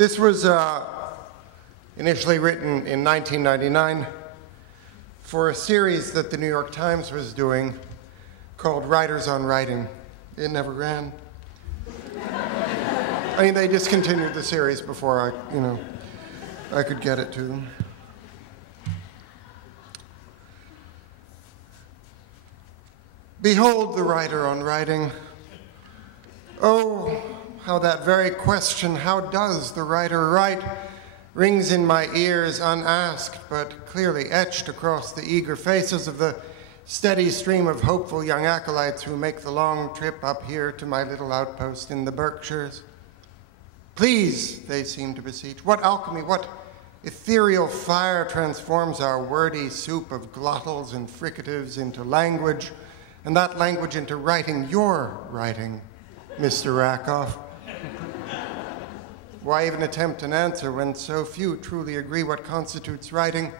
This was initially written in 1999 for a series that the New York Times was doing called Writers on Writing. It never ran. I mean, they discontinued the series before I could get it to them. Behold the writer on writing. Oh, how that very question, how does the writer write, rings in my ears unasked, but clearly etched across the eager faces of the steady stream of hopeful young acolytes who make the long trip up here to my little outpost in the Berkshires. Please, they seem to beseech, what alchemy, what ethereal fire transforms our wordy soup of glottals and fricatives into language, and that language into writing, your writing, Mr. Rakoff. Why even attempt an answer when so few truly agree what constitutes writing?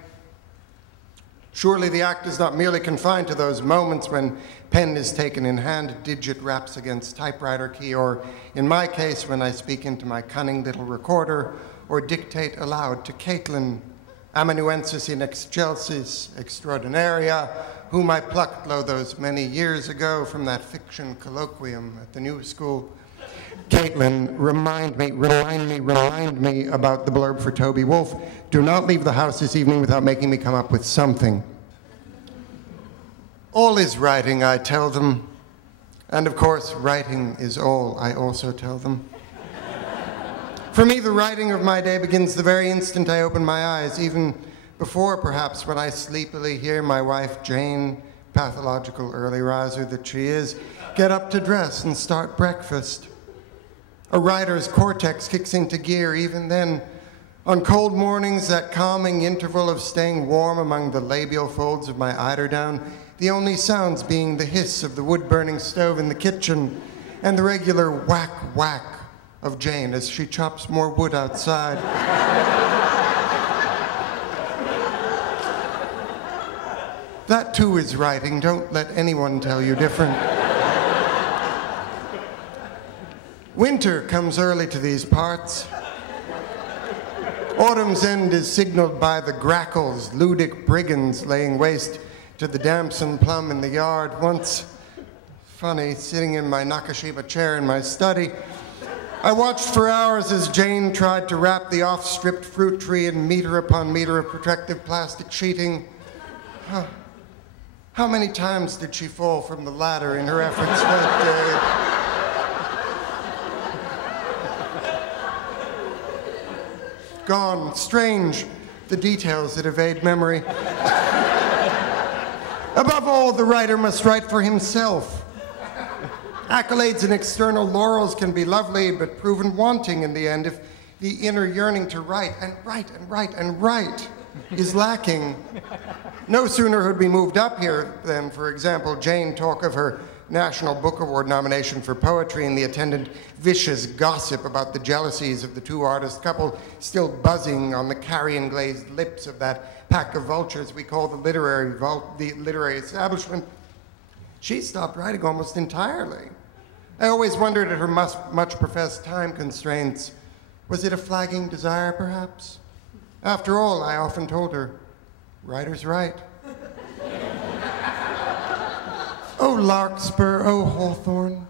Surely the act is not merely confined to those moments when pen is taken in hand, digit raps against typewriter key, or in my case, when I speak into my cunning little recorder, or dictate aloud to Caitlin, amanuensis in excelsis extraordinaria, whom I plucked, lo, those many years ago from that fiction colloquium at the New School. Caitlin, remind me about the blurb for Toby Wolfe. Do not leave the house this evening without making me come up with something. All is writing, I tell them. And of course, writing is all, I also tell them. For me, the writing of my day begins the very instant I open my eyes, even before, perhaps, when I sleepily hear my wife, Jane, pathological early riser that she is, get up to dress and start breakfast. A writer's cortex kicks into gear even then. On cold mornings, that calming interval of staying warm among the labial folds of my eiderdown, the only sounds being the hiss of the wood-burning stove in the kitchen and the regular whack-whack of Jane as she chops more wood outside. That too is writing. Don't let anyone tell you different. Winter comes early to these parts. Autumn's end is signaled by the grackles, ludic brigands laying waste to the damson plum in the yard. Once, funny, sitting in my Nakashima chair in my study, I watched for hours as Jane tried to wrap the off-stripped fruit tree in meter upon meter of protective plastic sheeting. How many times did she fall from the ladder in her efforts that day? Gone, strange, the details that evade memory. Above all, the writer must write for himself. Accolades and external laurels can be lovely, but proven wanting in the end if the inner yearning to write and write and write and write is lacking. No sooner had we moved up here than, for example, Jane talk of her National Book Award nomination for poetry and the attendant vicious gossip about the jealousies of the two artist couple still buzzing on the carrion-glazed lips of that pack of vultures we call the literary establishment. She stopped writing almost entirely. I always wondered at her much professed time constraints. Was it a flagging desire, perhaps? After all, I often told her, writers write. Oh, larkspur, oh, hawthorn,